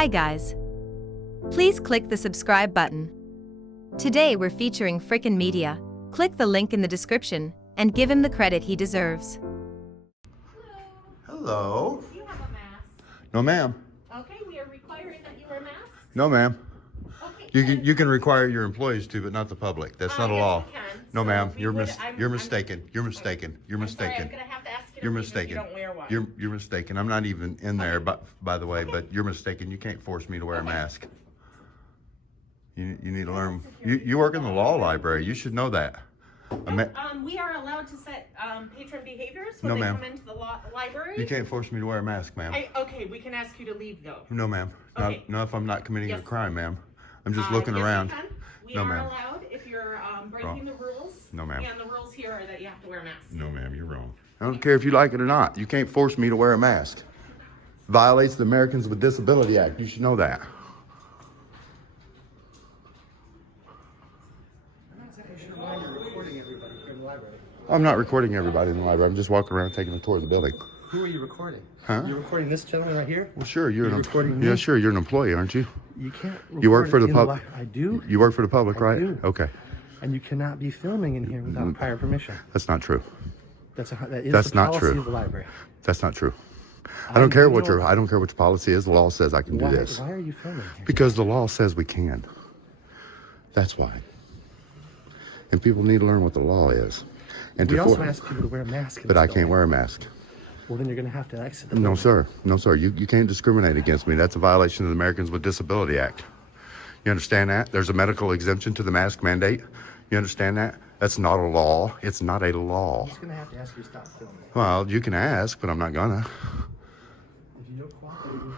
Hi guys. Please click the subscribe button. Today we're featuring Frickin' Media. Click the link in the description and give him the credit he deserves. Hello. Do you have a mask? No, ma'am. Okay, we are requiring that you wear a mask. No, ma'am. Okay. You can require your employees to, but not the public. That's not a yes, law. we can. No, So ma'am. we You're would- mistaken. I'm- You're mistaken. You're mistaken. You're I'm sorry, mistaken. I'm gonna have to ask you to You're leave if mistaken. you don't wear one. You're mistaken. I'm not even in there, by the way. But you're mistaken. You can't force me to wear a mask. You need to learn. You work in the law library. You should know that. We are allowed to set patron behaviors when No, they ma'am. come into the library. You can't force me to wear a mask, ma'am. Okay, we can ask you to leave though. No, ma'am. Okay. Not if I'm not committing a Yes. crime, ma'am. I'm just looking Yes, around. We can. We No, are ma'am. allowed if you're breaking the rules. No, ma'am. And the rules here are that you have to wear a mask. No, ma'am, you're wrong. I don't care if you like it or not. You can't force me to wear a mask. Violates the Americans with Disability Act. You should know that. I'm not recording everybody in the library. I'm just walking around taking a tour of the building. Who are you recording? Huh? You're recording this gentleman right here? Well, sure, you're recording me? Yeah, sure, you're an employee, aren't you? You can't record You work for the in public. I do. You work for the public, I right? do. Okay, And you cannot be filming in here without prior permission. that's not true. That is That's the not policy true. of the library. That's not true. I don't care what know- your policy is. The law says I can do this Why are you filming here? because the law says we can. That's why. And people need to learn what the law is. And We to also for- ask people to wear a mask. in but this I can't building. wear a mask. Well, then you're going to have to exit the No, building. sir. No, sir. You can't discriminate against me. That's a violation of the Americans with Disability Act. You understand that? There's a medical exemption to the mask mandate. You understand that? That's not a law. It's not a law. I'm just going to have to ask you to stop filming. Well, you can ask, but I'm not gonna. If you don't cooperate with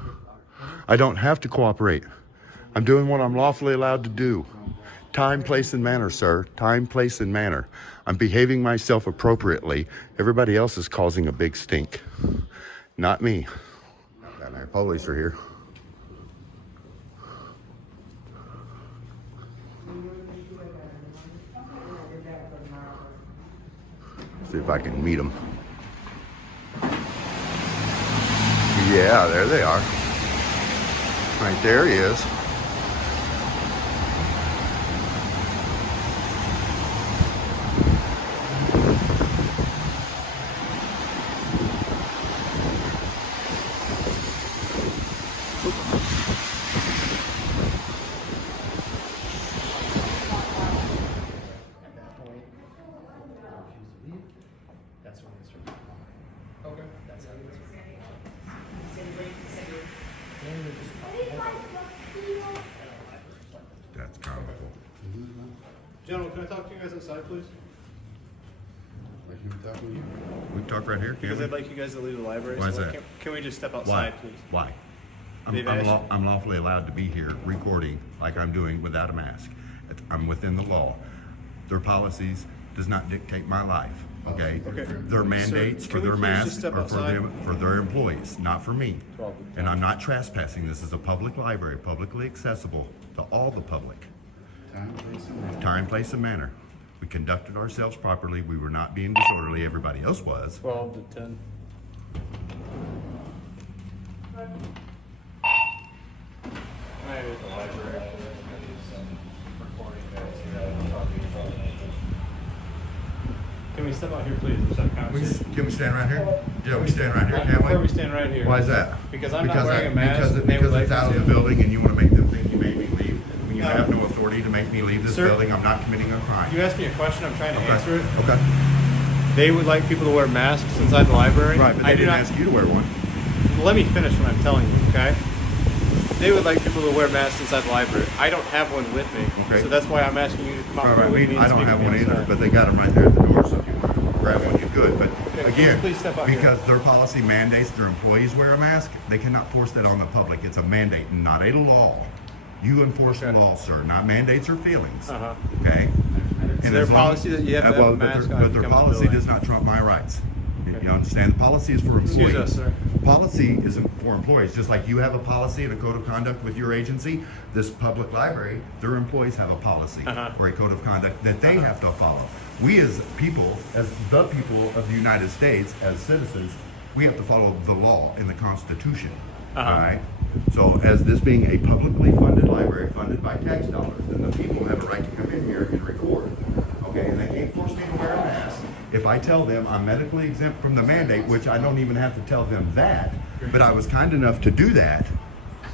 I don't have to cooperate. I'm doing what I'm lawfully allowed to do. Time, place, and manner, sir. Time, place, and manner. I'm behaving myself appropriately. Everybody else is causing a big stink. Not me. Down there, police are here. See if I can meet them. Yeah, there they are. Right there he is. That's when it's okay. That's how it is. That's comical. Gentlemen, can I talk to you guys outside, please? We can talk right here, Because I'd like you guys to leave the library. Why is so that? Can we just step Why? outside, please? Why? They've asked- I'm lawfully allowed to be here recording like I'm doing without a mask. I'm within the law. Their policies does not dictate my life, okay? Okay. Their mandates Sir, for can we their please masks just step are for outside? them, for their employees, not for me. 12. And I'm not trespassing. This is a public library, publicly accessible to all the public. Time, place, and manner. We conducted ourselves properly. We were not being disorderly. Everybody else was. 12 to 10. I at the library. Can we step out here, please? Let's have a conversation. Can we stand right here? Yeah, we stand right here, can't Before we we? stand right here. Why is that? Because I'm not wearing a mask. Because, and they would because like it's me out of to. the building and you want to make them think you made me leave. When you No. have no authority to make me leave this Sir, building, I'm not committing a crime. You asked me a question. I'm trying to Okay. answer it. Okay. They would like people to wear masks inside the library. Right, but I they do didn't not. ask you to wear one. Let me finish what I'm telling you, okay? They would like people to wear masks inside the library. I don't have one with me, Okay. so that's why I'm asking you to come out All here right, with me and I don't speak have with one me either, outside. but they got them right there at the door, so if you want to grab one, you could. But Okay, again, please step out here. because their policy mandates their employees wear a mask, they cannot force that on the public. It's a mandate, not a law. You enforce the Okay. law, sir, not mandates or feelings. Uh-huh. Okay? It's And their as long- policy that you have to have a mask on But if you their come in the policy building. does not trump my rights. Okay. You understand? The policy is for employees. Excuse us, sir. Policy isn't for employees. Just like you have a policy and a code of conduct with your agency, this public library, their employees have a policy Uh-huh. or a code of conduct that they have to follow. We as people, as the people of the United States, as citizens, we have to follow the law and the Constitution. Uh-huh. All right? So as this being a publicly funded library, funded by tax dollars, then the people have a right to come in here and record. Okay, and they can't force me to wear a mask. If I tell them I'm medically exempt from the mandate, which I don't even have to tell them that, but I was kind enough to do that,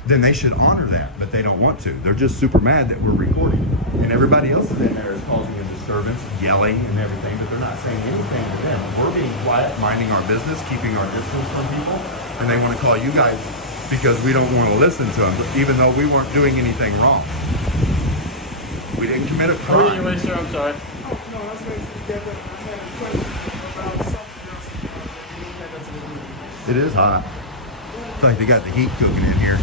then they should honor that, but they don't want to. They're just super mad that we're recording. And everybody else is in there is causing a disturbance, yelling and everything, but they're not saying anything to them. We're being quiet, minding our business, keeping our distance from people, and they want to call you guys because we don't want to listen to them, even though we weren't doing anything wrong. We didn't commit a How are you, crime. sir? I'm sorry. Oh, no, I was going to get that. I had a question about something else that you had that's in the It is hot. It's like they got the heat cooking in here.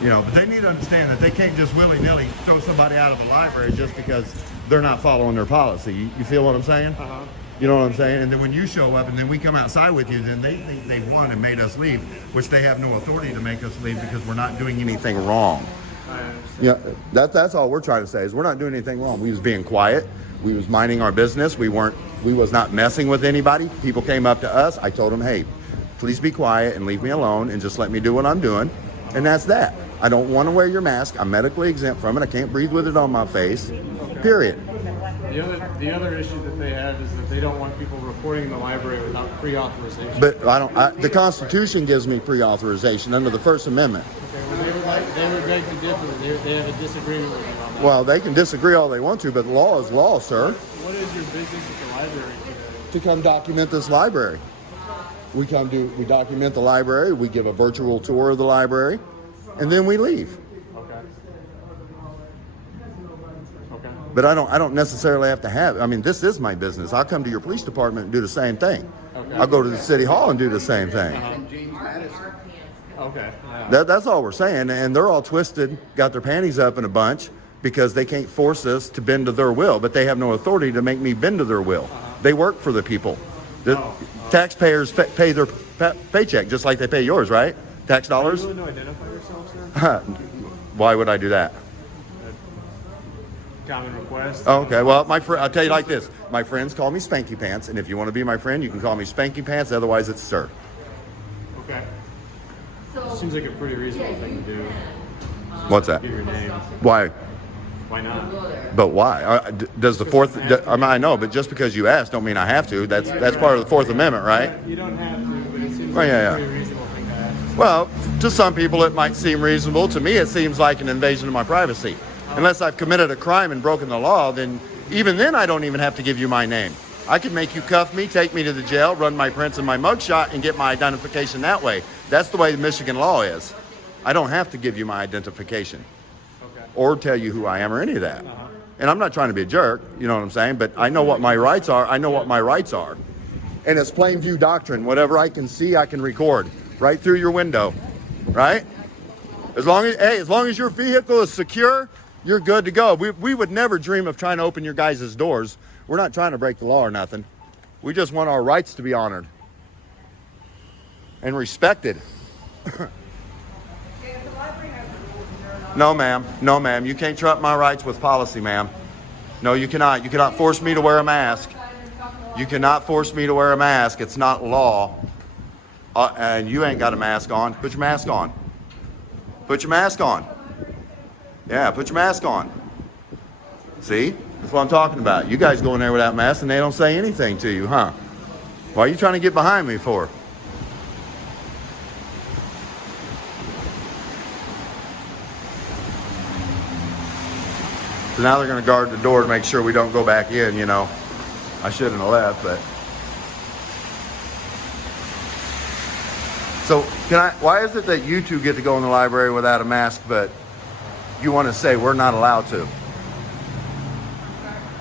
You know, but they need to understand that they can't just willy-nilly throw somebody out of the library just because they're not following their policy. You feel what I'm saying? Uh-huh. You know what I'm saying? And then when you show up and then we come outside with you, then they think they won and made us leave, which they have no authority to make us leave because we're not doing anything wrong. I understand. Yeah, that's all we're trying to say is we're not doing anything wrong. We was being quiet. We was minding our business. We was not messing with anybody. People came up to us. I told them, hey, please be quiet and leave me alone and just let me do what I'm doing. And that's that. I don't want to wear your mask. I'm medically exempt from it. I can't breathe with it on my face. Period. The other issue that they have is that they don't want people recording in the library without pre-authorization. But the Constitution gives me pre-authorization under the First Amendment. Okay, well, they would beg to differ. They have a disagreement with you on that. Well, they can disagree all they want to, but law is law, sir. What is your business at the library today? To come document this library. We document the library, we give a virtual tour of the library, and then we leave. Okay. Okay. But I don't necessarily have to have, I mean, this is my business. I'll come to your police department and do the same thing. Okay. I'll go to the city hall and do the same thing. Okay. Yeah. That's all we're saying. And they're all twisted, got their panties up in a bunch because they can't force us to bend to their will, but they have no authority to make me bend to their will. They work for the people. The taxpayers pay their paycheck just like they pay yours, right? Tax dollars? Are you willing to identify yourself, sir? Why would I do that? Common request. Oh, okay, well, I'll tell you like this. My friends call me Spanky Pants, and if you want to be my friend, you can call me Spanky Pants. Otherwise, it's Sir. Okay. Seems like a pretty reasonable thing to do. What's that? Give your name. Why? Why not? But why? Does the Fourth? I mean, I know, but just because you ask, don't mean I have to. That's part of the Fourth Amendment, right? You don't have to, but it seems Oh, like yeah, a pretty reasonable thing to ask. Well, to some people it might seem reasonable. To me, it seems like an invasion of my privacy. Unless I've committed a crime and broken the law, then even then I don't even have to give you my name. I could make you cuff me, take me to the jail, run my prints and my mugshot, and get my identification that way. That's the way the Michigan law is. I don't have to give you my identification or tell you who I am or any of that. And I'm not trying to be a jerk, you know what I'm saying? But I know what my rights are. I know what my rights are. And it's plain view doctrine. Whatever I can see, I can record right through your window, right? As long as your vehicle is secure, you're good to go. We would never dream of trying to open your guys' doors. We're not trying to break the law or nothing. We just want our rights to be honored and respected. No, ma'am. No, ma'am. You can't trump my rights with policy, ma'am. No, you cannot. You cannot force me to wear a mask. You cannot force me to wear a mask. It's not law. And you ain't got a mask on. Put your mask on. Put your mask on. Yeah, put your mask on. See? That's what I'm talking about. You guys go in there without masks and they don't say anything to you, huh? Why are you trying to get behind me for? So now they're going to guard the door to make sure we don't go back in, you know. I shouldn't have left, but. So, why is it that you two get to go in the library without a mask, but you want to say we're not allowed to?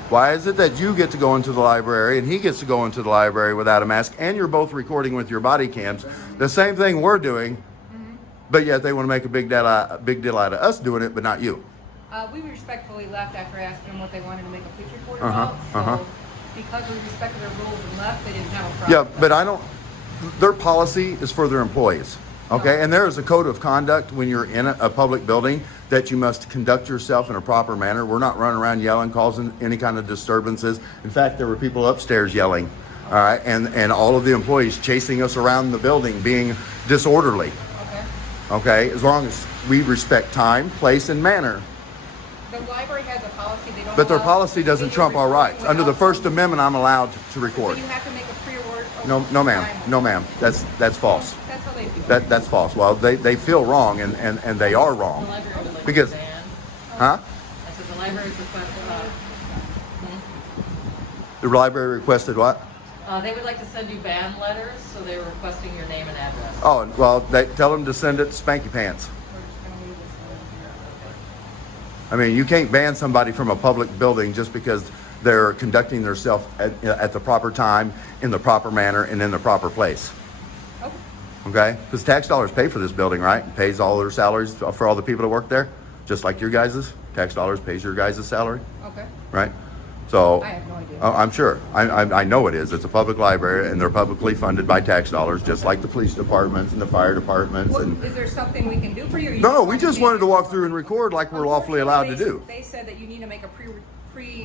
Why is it that you get to go into the library and he gets to go into the library without a mask and you're both recording with your body cams? The same thing we're doing, but yet they want to make a big deal out of us doing it, but not you. We respectfully left after asking them what they wanted to make a police report about. So because we respected their rules and left, they didn't have a problem. Yeah, but their policy is for their employees. Okay, and there is a code of conduct when you're in a public building that you must conduct yourself in a proper manner. We're not running around yelling, causing any kind of disturbances. In fact, there were people upstairs yelling, all right, and all of the employees chasing us around the building being disorderly. Okay. Okay, as long as we respect time, place, and manner. The library has a policy. They don't. But their allow policy doesn't legal trump our recording rights. Under the without First some- Amendment, I'm allowed to But record. you have to make a pre-award. No, ma'am. No, ma'am. That's false. That's how they feel. That's false. Well, they feel wrong, and they are wrong. The library would like Because, to ban. huh? I said the library's request, The library requested what? they would like to send you ban letters, so they were requesting your name and address. Oh, well, they tell them to send it to Spanky Pants. I mean, you can't ban somebody from a public building just because they're conducting themselves at the proper time, in the proper manner, and in the proper place. Okay? Because tax dollars pay for this building, right? It pays all their salaries for all the people that work there, just like your guys's. Tax dollars pays your guys' salary, Okay. right? So, I have no idea. I'm sure. I know it is. It's a public library, and they're publicly funded by tax dollars, just like the police departments and the fire departments. Well, And is there something we can do for you? Or you no, want we just me wanted to walk through and record like we're lawfully allowed to do. They said that you need to make a pre.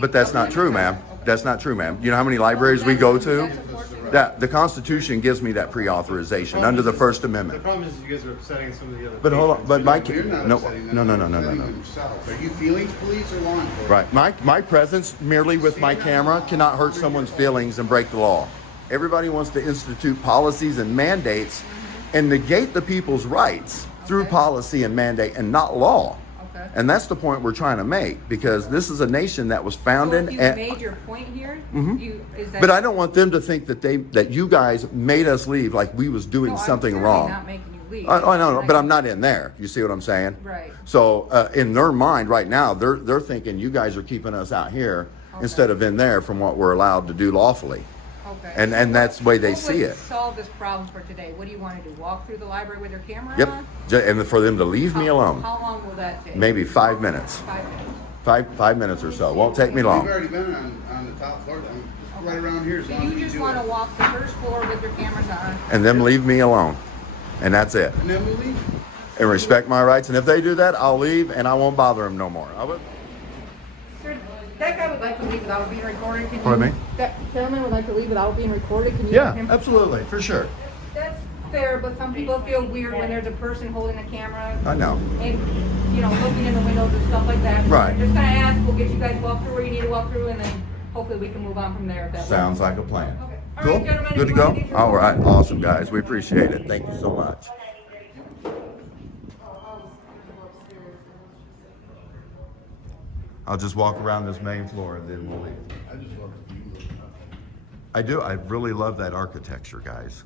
But that's not true, ma'am. Okay. That's not true, ma'am. You know how many libraries we go to? That's unfortunate. That the Constitution gives me that pre-authorization under the First The Amendment. problem is you guys are upsetting some of the other. But hold on, patrons. but my You're not no, upsetting them, no, no, no, you're no, no, upsetting no. themselves. Are you feelings police or law enforcement? Right. My presence merely with my camera cannot hurt someone's feelings and break the law. Everybody wants to institute policies and mandates and negate the people's rights through policy and mandate and not law. Okay. And that's the point we're trying to make, because this is a nation that was So founded if you and made your point here, is that? but I don't want them to think that you guys made us leave like we was doing No, I'm something certainly wrong. Not making you leave. I know, but I'm not in there. You see what I'm saying? Right. So in their mind right now, they're thinking you guys are keeping us out here instead of in there from what we're allowed to do lawfully. Okay. And that's the way they What see would it. solve this problem for today? What do you want to do? Walk through the library with your camera Yep. on? And for them to leave me alone, How long will that take? maybe 5 minutes, 5 minutes. 5 minutes or so. Won't take me We've long. already been on the top floor, just right around here as So long as you you just do want to it. walk the first floor with your cameras on? And them leave me alone, and that's it. And then we leave. And respect my rights. And if they do that, I'll leave and I won't bother them no more. I would. Sir, that guy would like to leave without being recorded. Can you? Pardon me? That gentleman would like to leave without being recorded. Can you? Yeah, let him? absolutely, for sure. That's fair, but some people feel weird when there's a person holding a camera I know. and, looking in the windows and stuff like that. So Right. I'm just gonna ask, we'll get you guys walk through where you need to walk through, and then hopefully we can move on from there if that Sounds like a plan. Okay. All Cool? right, gentlemen, Good to if you go? wanna get your- All right, awesome, guys. We appreciate it. Thank you so much. I'll just walk around this main floor and then we'll leave. I just love the view. I do. I really love that architecture, guys.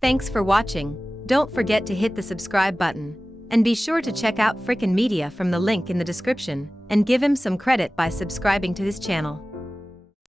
Thanks for watching. Don't forget to hit the subscribe button. And be sure to check out Frickin' Media from the link in the description, and give him some credit by subscribing to his channel.